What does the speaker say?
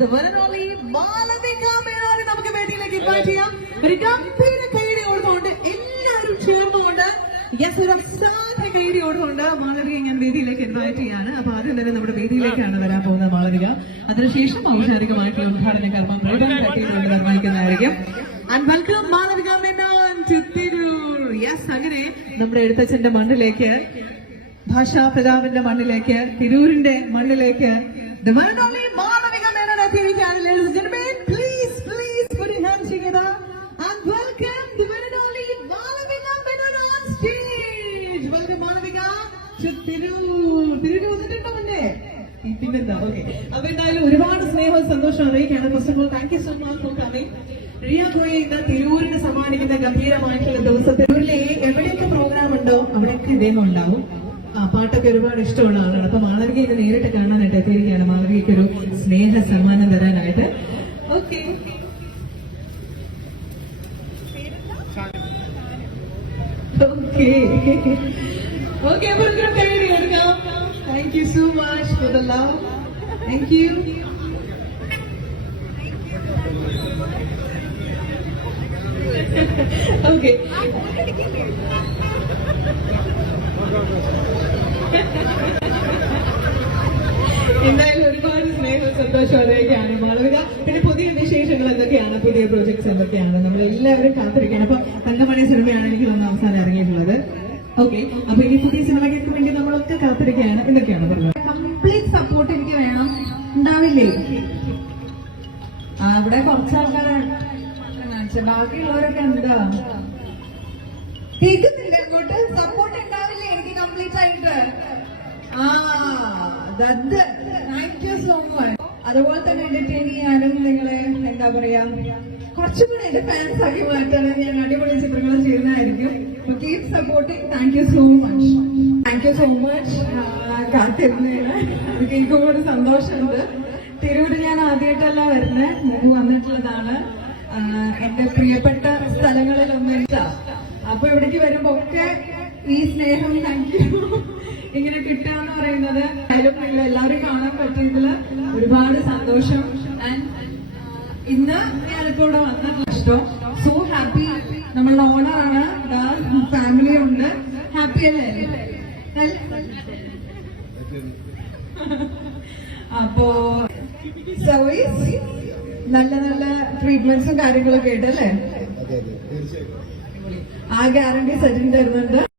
the one and only Malavika Menon നമുക്ക് വേദിയിലേക്ക് invite ചെയ്യാം. ഒരു ഗംഭീര കൈയടിയോടുകൊണ്ട് എല്ലാവരും ചേർന്നുകൊണ്ട് ഒരു അസാധ്യ കൈയടിയോടുകൊണ്ട് മാളവിക ഞാൻ വേദിയിലേക്ക് ഇൻവൈറ്റ് ചെയ്യാണ്. അപ്പൊ ആദ്യം തന്നെ നമ്മുടെ വേദിയിലേക്കാണ് വരാൻ പോകുന്നത് മാളവിക. അതിനുശേഷം ഔപചാരികമായിട്ടുള്ള ഉദ്ഘാടന കർമ്മം നിർവഹിക്കുന്നതായിരിക്കും. And welcome Malavika Menon to Tirur. Yes, അങ്ങനെ നമ്മുടെ എഴുത്തച്ഛന്റെ മണ്ണിലേക്ക്, ഭാഷാപിതാവിന്റെ മണ്ണിലേക്ക്, തിരൂരിന്റെ മണ്ണിലേക്ക് the one and only Malavika Menon എത്തിയിരിക്കുകയാണ്. Ladies and gentlemen, please put your hands together and welcome the one and only Malavika Menon on stage. Welcome Malavika to Tirur. Tirur വന്നിട്ടുണ്ടോ മുന്നേ? പിന്നെന്താ? Okay. അപ്പൊ എന്തായാലും ഒരുപാട് സ്നേഹവും സന്തോഷവും അറിയിക്കുകയാണ്. First of all thank you so much for coming. Riya Goya ഇന്ന് തിരൂരിന് സമ്മാനിക്കുന്ന ഗംഭീരമായിട്ടുള്ള ദിവസത്തിൽ തിരൂരിലെ എവിടെയൊക്കെ പ്രോഗ്രാം ഉണ്ടോ അവിടെയൊക്കെ ഇദ്ദേഹം ഉണ്ടാവും. പാട്ടൊക്കെ ഒരുപാട് ഇഷ്ടമുള്ള ആളാണ്. അപ്പൊ മാളവിക ഇത് നേരിട്ട് കാണാനായിട്ട് എത്തിയിരിക്കുകയാണ്. മാളവികയ്ക്ക് ഒരു സ്നേഹ സമ്മാനം തരാനായിട്ട്. ഓക്കെ എടുക്കാം. Thank you so much for the love. Thank you. Okay എന്തായാലും ഒരുപാട് സ്നേഹവും സന്തോഷം അറിയിക്കുകയാണ് മാളവിക. പിന്നെ പുതിയ വിശേഷങ്ങൾ എന്തൊക്കെയാണ്, പുതിയ പ്രോജക്ട്സ് എന്തൊക്കെയാണ്, നമ്മൾ എല്ലാവരും കാത്തിരിക്കുകയാണ്. അപ്പൊ തങ്കമണി സിനിമയാണ് എനിക്ക് തോന്നുന്നു അവസാനം ഇറങ്ങിയിട്ടുള്ളത്. ഓക്കെ, അപ്പൊ ഇനി പുതിയ സിനിമകൾക്ക് വേണ്ടി നമ്മളൊക്കെ കാത്തിരിക്കുകയാണ്. എന്തൊക്കെയാണ് പറഞ്ഞത്? കംപ്ലീറ്റ് സപ്പോർട്ട് എനിക്ക് വേണം. ഉണ്ടാവില്ലേ? അവിടെ കുറച്ചാൾക്കാരാണ് കാണിച്ചത്, ബാക്കിയുള്ളവരൊക്കെ എന്താ കേൾക്കുന്നില്ല. അങ്ങോട്ട് സപ്പോർട്ട് ഉണ്ടാവില്ലേ എനിക്ക് കംപ്ലീറ്റ് ആയിട്ട്? Thank you so much. അതുപോലെ തന്നെ എന്റർടൈൻ ചെയ്യാനും നിങ്ങളെ എന്താ പറയാ കുറച്ചുകൂടി എന്റെ ഫാൻസ് ആക്കി മാറ്റാനും ഞാൻ അടിപൊളി ചിത്രങ്ങൾ ചെയ്യുന്നതായിരിക്കും. Keep supporting. Thank you so much. Thank you so much. കാത്തിരുന്നതിന് എനിക്ക് കൂടെ സന്തോഷമുണ്ട്. തിരൂര് ഞാൻ ആദ്യമായിട്ടല്ല വരുന്നത്, മുമ്പ് വന്നിട്ടുള്ളതാണ്. എന്റെ പ്രിയപ്പെട്ട സ്ഥലങ്ങളിലൊന്നും ഇല്ല. അപ്പൊ ഇവിടേക്ക് വരുമ്പോ ഒക്കെ ഈ സ്നേഹം താങ്ക് യു ഇങ്ങനെ കിട്ടുക എന്ന് പറയുന്നത് നിങ്ങൾ എല്ലാവരും കാണാൻ പറ്റിയതില് ഒരുപാട് സന്തോഷം. ആൻഡ് ഇന്ന് ഞാനിപ്പോ ഇവിടെ വന്നിട്ടുള്ള ഇഷ്ടം. So happy. നമ്മളുടെ ഓണറാണ്, ഫാമിലി ഉണ്ട്. ഹാപ്പി അല്ലേ? അപ്പോ സർവീസ് നല്ല നല്ല ട്രീറ്റ്മെന്റ്സും കാര്യങ്ങളൊക്കെ ഉണ്ട് അല്ലേ? ആ ഗ്യാരണ്ടി സജിൻ തരുന്നുണ്ട്.